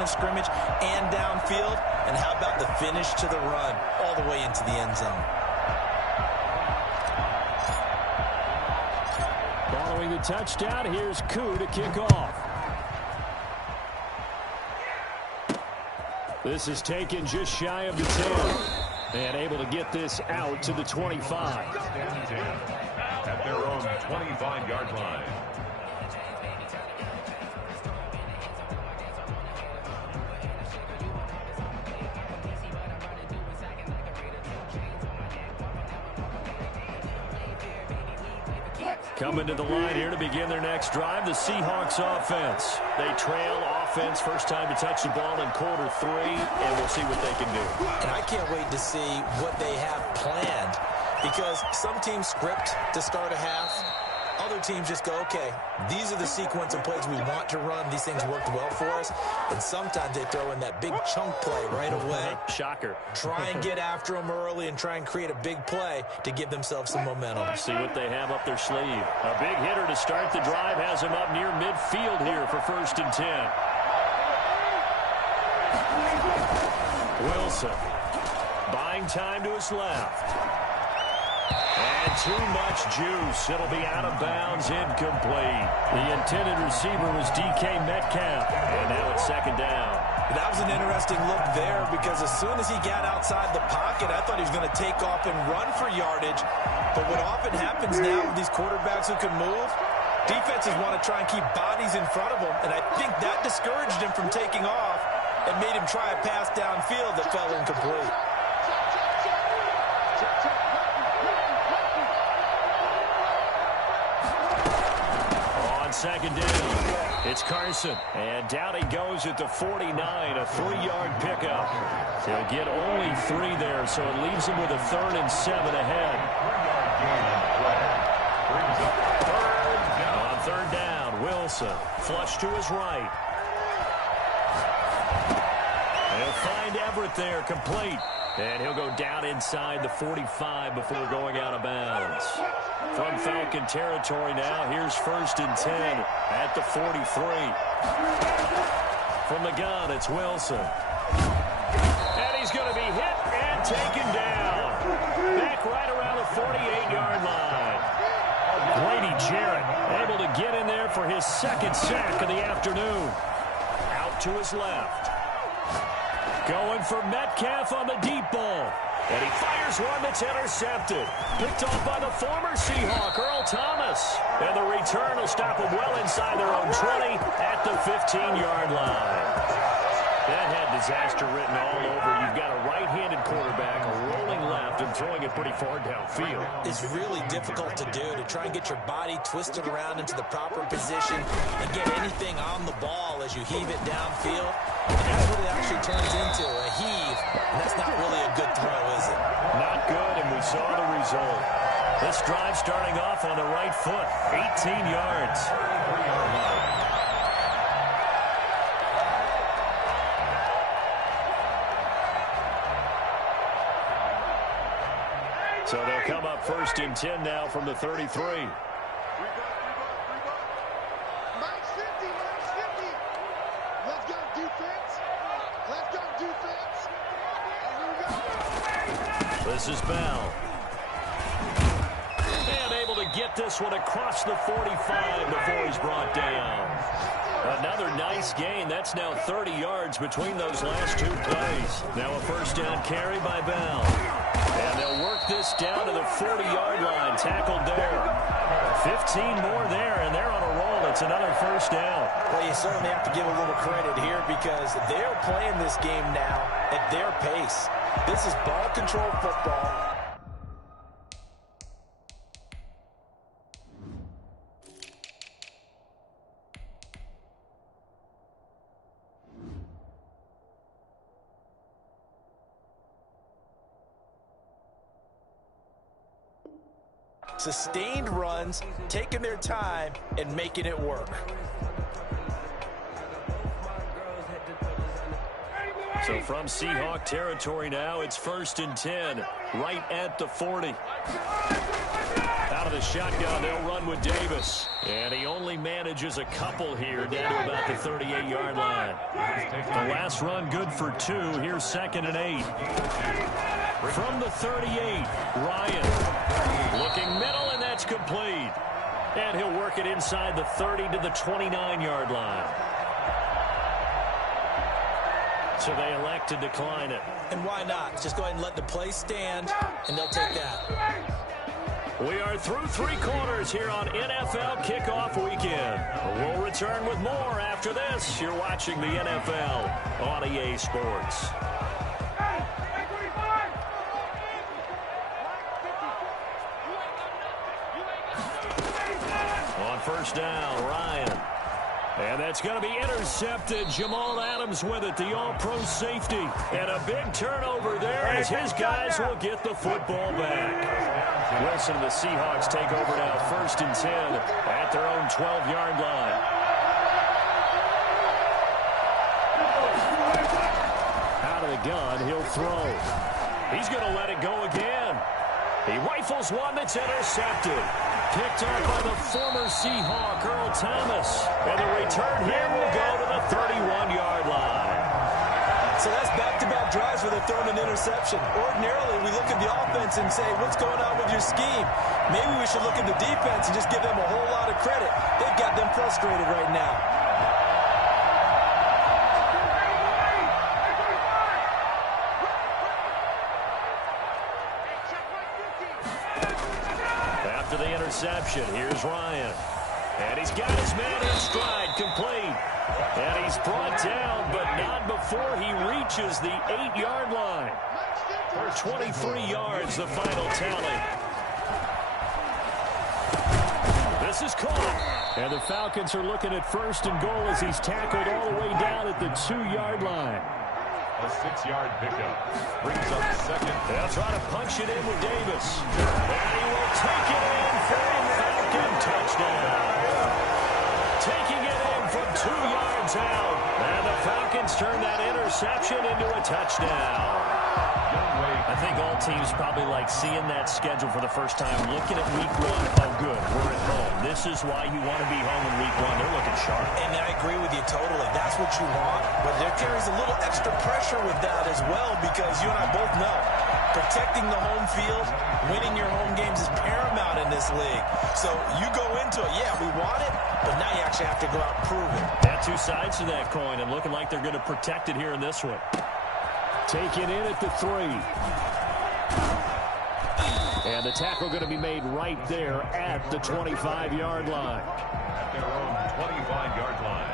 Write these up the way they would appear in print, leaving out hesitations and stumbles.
of scrimmage and downfield. And how about the finish to the run all the way into the end zone? Following the touchdown, here's Koo to kick off. This is taken just shy of the 10. And able to get this out to the 25. At their own 25-yard line. Coming to the line here to begin their next drive, the Seahawks offense. They trail offense, first time to touch the ball in quarter 3, and we'll see what they can do. And I can't wait to see what they have planned, because some teams script to start a half. Other teams just go, okay, these are the sequence of plays we want to run. These things worked well for us. And sometimes they throw in that big chunk play right away. Shocker. Try and get after them early and try and create a big play to give themselves some momentum. See what they have up their sleeve. A big hitter to start the drive has him up near midfield here for 1st and 10. Wilson buying time to his left. And too much juice. It'll be out of bounds, incomplete. The intended receiver was DK Metcalf. And now it's 2nd down. That was an interesting look there, because as soon as he got outside the pocket, I thought he was going to take off and run for yardage. But what often happens now with these quarterbacks who can move, defenses want to try and keep bodies in front of them. And I think that discouraged him from taking off and made him try a pass downfield that fell incomplete. On 2nd down, it's Carson. And down he goes at the 49, a 3-yard pickup. He'll get only 3 there, so it leaves him with a 3rd and 7 ahead. On 3rd down, Wilson, flush to his right. He'll find Everett there, complete. And he'll go down inside the 45 before going out of bounds. From Falcon territory now, here's 1st and 10 at the 43. From the gun, it's Wilson. And he's going to be hit and taken down. Back right around the 48-yard line. Grady Jarrett able to get in there for his 2nd sack of the afternoon. Out to his left. Going for Metcalf on the deep ball. And he fires one that's intercepted. Picked off by the former Seahawk, Earl Thomas. And the return will stop him well inside their own 20 at the 15-yard line. That had disaster written all over. You've got a right-handed quarterback, a rolling left, and throwing it pretty far downfield. It's really difficult to do, to try and get your body twisted around into the proper position and get anything on the ball as you heave it downfield. And that's what it actually turns into, a heave. And that's not really a good throw, is it? Not good, and we saw the result. This drive starting off on the right foot, 18 yards. So they'll come up 1st and 10 now from the 33. This is Bell. And able to get this one across the 45 before he's brought down. Another nice gain. That's now 30 yards between those last 2 plays. Now a 1st down carry by Bell. And they'll work this down to the 40-yard line. Tackled there. 15 more there, and they're on a roll. It's another 1st down. Well, you certainly have to give a little credit here, because they're playing this game now at their pace. This is ball control football. Sustained runs, taking their time, and making it work. So from Seahawk territory now, it's 1st and 10, right at the 40. Out of the shotgun, they'll run with Davis. And he only manages a couple here down to about the 38-yard line. The last run good for 2. Here's 2nd and 8. From the 38, Ryan looking middle, and that's complete. And he'll work it inside the 30 to the 29-yard line. So they elect to decline it. And why not? Just go ahead and let the play stand, and they'll take that. We are through 3 quarters here on NFL Kickoff Weekend. We'll return with more after this. You're watching the NFL on EA Sports. On first down, Ryan. And that's going to be intercepted. Jamal Adams with it, the all-pro safety. And a big turnover there as his guys will get the football back. Wilson and the Seahawks take over now, 1st and 10 at their own 12-yard line. Out of the gun, he'll throw. He's going to let it go again. He rifles one that's intercepted. Picked up by the former Seahawk, Earl Thomas. And the return here will go to the 31-yard line. So that's back-to-back drives where they're throwing an interception. Ordinarily, we look at the offense and say, what's going on with your scheme? Maybe we should look at the defense and just give them a whole lot of credit. They've got them frustrated right now. After the interception, here's Ryan. And he's got his man in stride, complete. And he's brought down, but not before he reaches the 8-yard line. For 23 yards, the final tally. This is caught. And the Falcons are looking at 1st and goal as he's tackled all the way down at the 2-yard line. A 6-yard pickup brings up 2nd. They'll try to punch it in with Davis. And he will take it in for a Falcon touchdown. Taking it in from 2 yards out. And the Falcons turn that interception into a touchdown. I think all teams probably like seeing that schedule for the first time, looking at week 1. Oh, good, we're at home. This is why you want to be home in week 1. They're looking sharp. And I agree with you totally. That's what you want. But there carries a little extra pressure with that as well, because you and I both know protecting the home field, winning your home games is paramount in this league. So you go into it, yeah, we want it, but now you actually have to go out and prove it. Yeah, 2 sides to that coin, and looking like they're going to protect it here in this one. Take it in at the 3. And the tackle going to be made right there at the 25-yard line. At their own 25-yard line.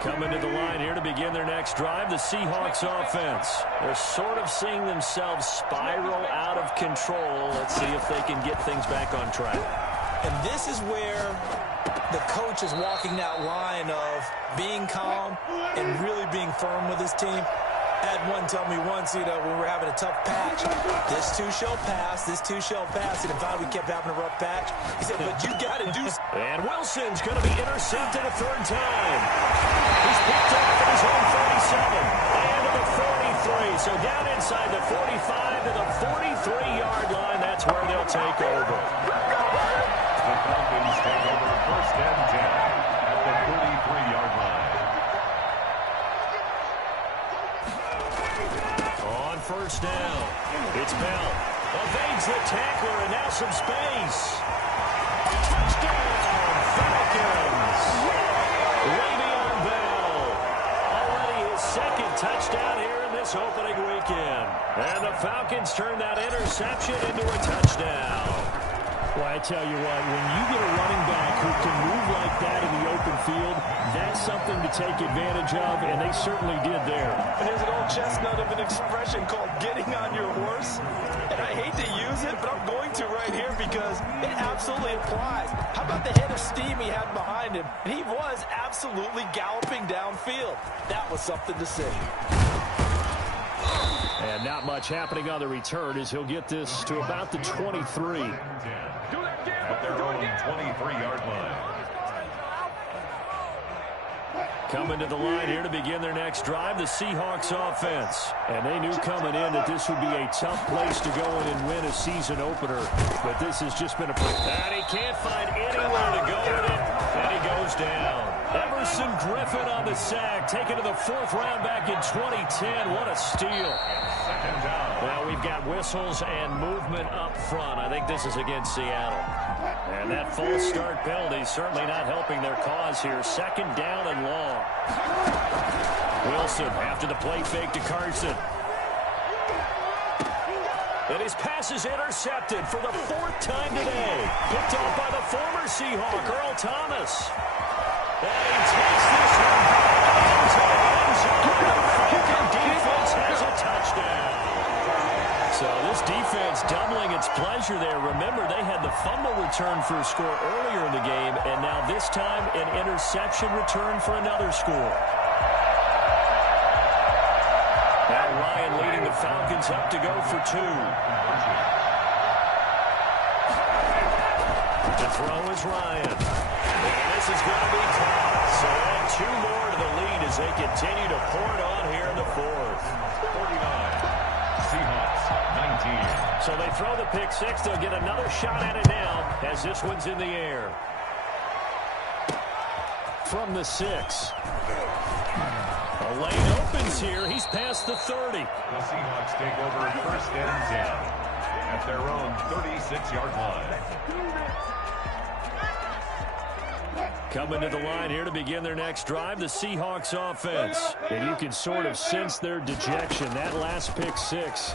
Coming to the line here to begin their next drive, the Seahawks offense. They're sort of seeing themselves spiral out of control. Let's see if they can get things back on track. And this is where the coach is walking that line of being calm and really being firm with his team. Had one tell me once, when we were having a tough patch, this too shall pass, this too shall pass. And finally we kept having a rough patch. He said, but you got to do something. And Wilson's going to be intercepted a 3rd time. He's picked up at his own 37 and to the 43. So down inside the 45 to the 43-yard line. That's where they'll take over. The Falcons take over 1st and 10 at the 33-yard line. On 1st down, it's Bell. Evades the tackler, and now some space. Touchdown, Falcons! Le'Veon Bell. Already his 2nd touchdown here in this opening weekend. And the Falcons turn that interception into a touchdown. Well, I tell you what, when you get a running back who can move like that in the open field, that's something to take advantage of, and they certainly did there. And there's an old chestnut of an expression called getting on your horse. And I hate to use it, but I'm going to right here because it absolutely applies. How about the head of steam he had behind him? And he was absolutely galloping downfield. That was something to see. And not much happening on the return as he'll get this to about the 23. At their own 23-yard line. Coming to the line here to begin their next drive, the Seahawks offense. And they knew coming in that this would be a tough place to go in and win a season opener. But this has just been a... And he can't find anywhere to go with it. And he goes down. Emerson Griffin on the sack, taken to the 4th round back in 2010. What a steal. Second down. Well, we've got whistles and movement up front. I think this is against Seattle. And that false start penalty certainly not helping their cause here. 2nd down and long. Wilson after the play fake to Carson. And his pass is intercepted for the 4th time today. Picked off by the former Seahawk, Earl Thomas. And he takes this one into the end zone. The Falcon defense has a touchdown. So this defense doubling its pleasure there. Remember, they had the fumble return for a score earlier in the game, and now this time an interception return for another score. Now Ryan leading the Falcons up to go for 2. The throw is Ryan. And this is going to be caught. So add 2 more to the lead as they continue to pour it on here in the 4th. 49. Seahawks, 19. So they throw the pick 6. They'll get another shot at it now as this one's in the air. From the 6. A lane opens here. He's past the 30. The Seahawks take over 1st and 10 at their own 36-yard line. Coming to the line here to begin their next drive, the Seahawks offense. And you can sort of sense their dejection. That last pick 6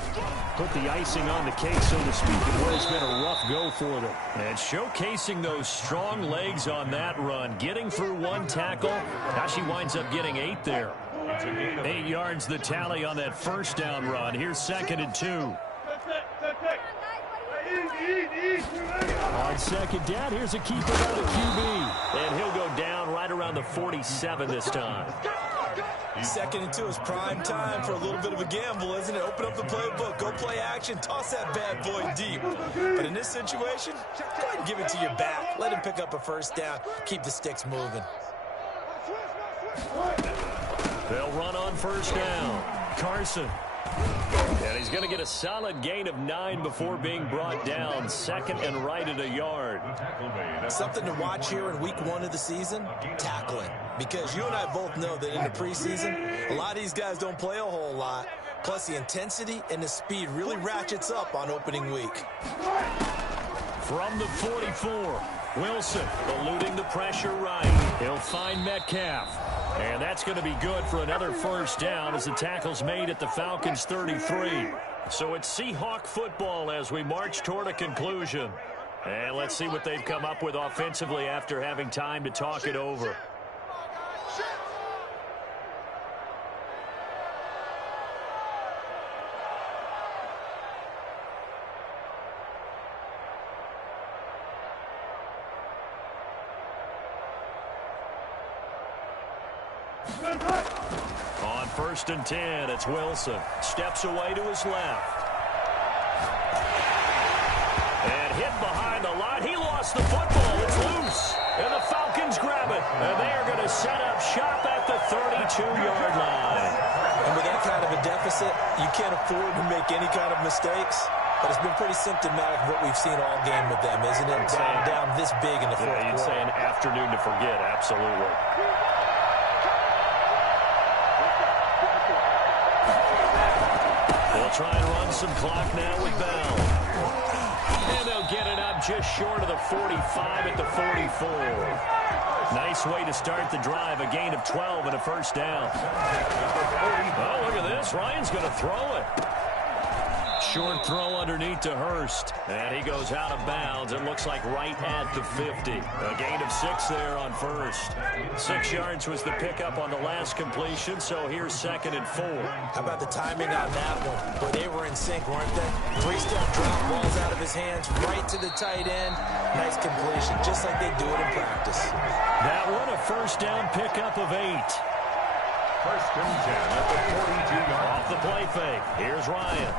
put the icing on the cake, so to speak, and what has been a rough go for them. And showcasing those strong legs on that run, getting through 1 tackle. Now she winds up getting 8 there. 8 yards the tally on that 1st down run. Here's 2nd and 2. On 2nd down, here's a keeper by the QB. And he'll go down right around the 47 this time. 2nd and 2 is prime time for a little bit of a gamble, isn't it? Open up the playbook, go play action, toss that bad boy deep. But in this situation, go ahead and give it to your back. Let him pick up a 1st down. Keep the sticks moving. They'll run on 1st down. Carson. And he's going to get a solid gain of 9 before being brought down. 2nd and right at a yard. Something to watch here in week 1 of the season, tackling. Because you and I both know that in the preseason, a lot of these guys don't play a whole lot. Plus the intensity and the speed really ratchets up on opening week. From the 44, Wilson eluding the pressure right. He'll find Metcalf. And that's going to be good for another 1st down as the tackle's made at the Falcons' 33. So it's Seahawk football as we march toward a conclusion. And let's see what they've come up with offensively after having time to talk it over. On 1st and 10, it's Wilson. Steps away to his left. And hit behind the line. He lost the football. It's loose. And the Falcons grab it. And they are going to set up shop at the 32-yard line. And with that kind of a deficit, you can't afford to make any kind of mistakes. But it's been pretty symptomatic of what we've seen all game with them, isn't it? Down this big in the 4th quarter. You'd say an afternoon to forget. Absolutely. They'll try and run some clock now with Bell. And they'll get it up just short of the 45 at the 44. Nice way to start the drive. A gain of 12 and a 1st down. Oh, look at this. Ryan's going to throw it. Short throw underneath to Hurst. And he goes out of bounds. It looks like right at the 50. A gain of 6 there on 1st. 6 yards was the pickup on the last completion, so here's 2nd and 4. How about the timing on that one? Where they were in sync, weren't they? 3-step drop, balls out of his hands, right to the tight end. Nice completion, just like they do it in practice. That one, a 1st down pickup of 8. 1st and 10 at the 42-yard. Off the play fake. Here's Ryan.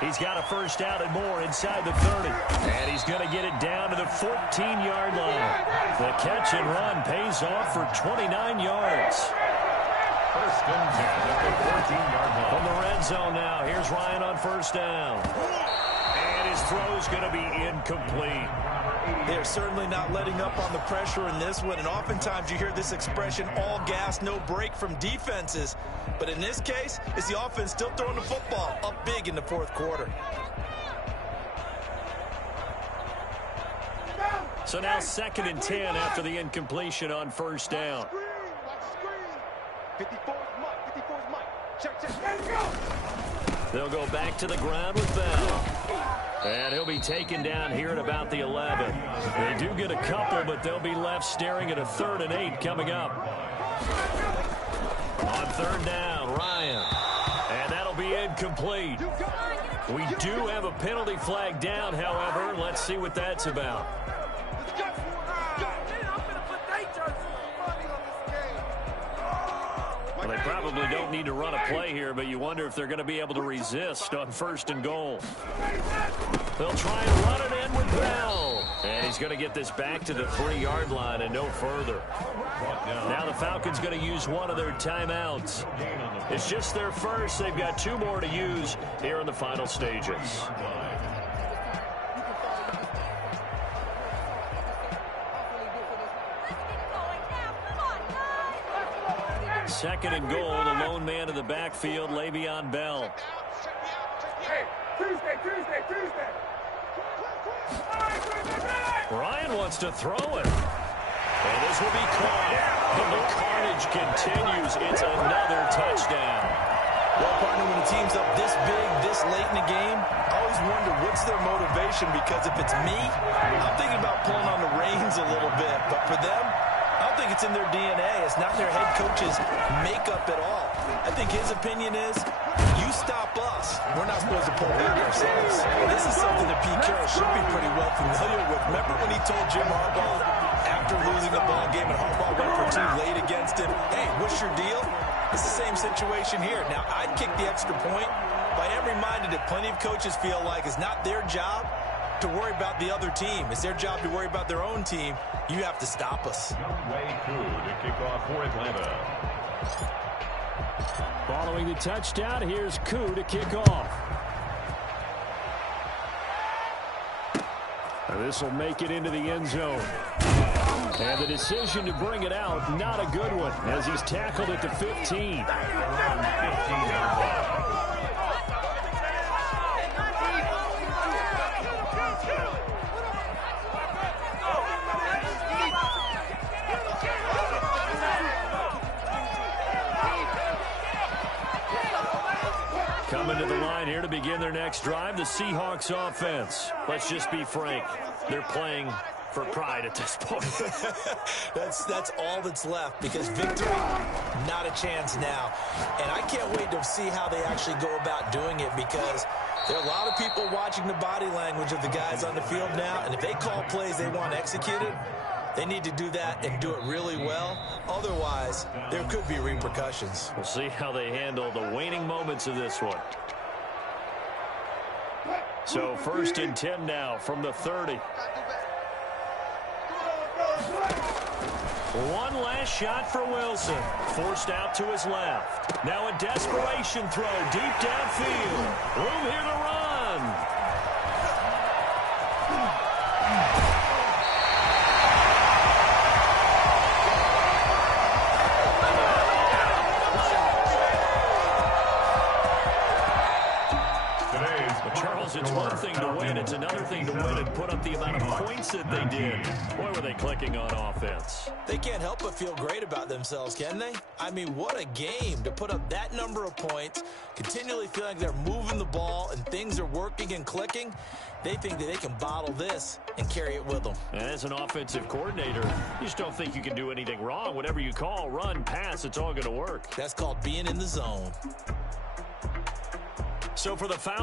He's got a first down and more inside the 30. And he's going to get it down to the 14-yard line. The catch and run pays off for 29 yards. First and 10 at the 14-yard line. From the red zone now, here's Ryan on first down. And his throw is going to be incomplete. They're certainly not letting up on the pressure in this one, and oftentimes you hear this expression, all gas, no break from defenses. But in this case, it's the offense still throwing the football up big in the fourth quarter. So now 2nd and 10 after the incompletion on first down. 54's Mike. Check. They'll go back to the ground with Bell. And he'll be taken down here at about the 11. They do get a couple, but they'll be left staring at a 3rd and 8 coming up. On 3rd down, Ryan. And that'll be incomplete. We do have a penalty flag down, however. Let's see what that's about. Well, they probably don't need to run a play here, but you wonder if they're going to be able to resist on 1st and goal. They'll try and run it in with Bell. And he's going to get this back to the 3-yard line and no further. Now the Falcons going to use one of their timeouts. It's just their first. They've got 2 more to use here in the final stages. 2nd and goal, the lone man in the backfield, Le'Veon Bell. Hey, Tuesday. Ryan wants to throw it. And this will be caught. And the carnage continues. It's another touchdown. Well, partner, when a team's up this big, this late in the game, I always wonder what's their motivation, because if it's me, I'm thinking about pulling on the reins a little bit. But for them, I don't think it's in their DNA. It's not their head coach's makeup at all. I think his opinion is, you stop us, we're not supposed to pull back ourselves. This is something that Pete Carroll should be pretty well familiar with. Remember when he told Jim Harbaugh after losing the ball game and Harbaugh went for 2 late against him, hey, what's your deal? It's the same situation here. Now, I'd kick the extra point, but I am reminded that plenty of coaches feel like it's not their job to worry about the other team. It's their job to worry about their own team. You have to stop us. Way Koo to kick off for Atlanta. Following the touchdown, here's Koo to kick off. This will make it into the end zone. And the decision to bring it out, not a good one, as he's tackled at the 15. Coming to the line here to begin their next drive, the Seahawks offense. Let's just be frank, they're playing for pride at this point. That's all that's left, because victory, not a chance now. And I can't wait to see how they actually go about doing it, because there are a lot of people watching the body language of the guys on the field now, and if they call plays they want executed, they need to do that and do it really well. Otherwise, there could be repercussions. We'll see how they handle the waning moments of this one. So 1st and 10 now from the 30. One last shot for Wilson. Forced out to his left. Now a desperation throw deep downfield. Room here to run. Charles, it's one thing to win. It's another thing to win and put up the amount of points that they did. Boy, were they clicking on offense. They can't help but feel great about themselves, can they? I mean, what a game to put up that number of points, continually feel like they're moving the ball and things are working and clicking. They think that they can bottle this and carry it with them. And as an offensive coordinator, you just don't think you can do anything wrong. Whatever you call, run, pass, it's all going to work. That's called being in the zone. So for the foul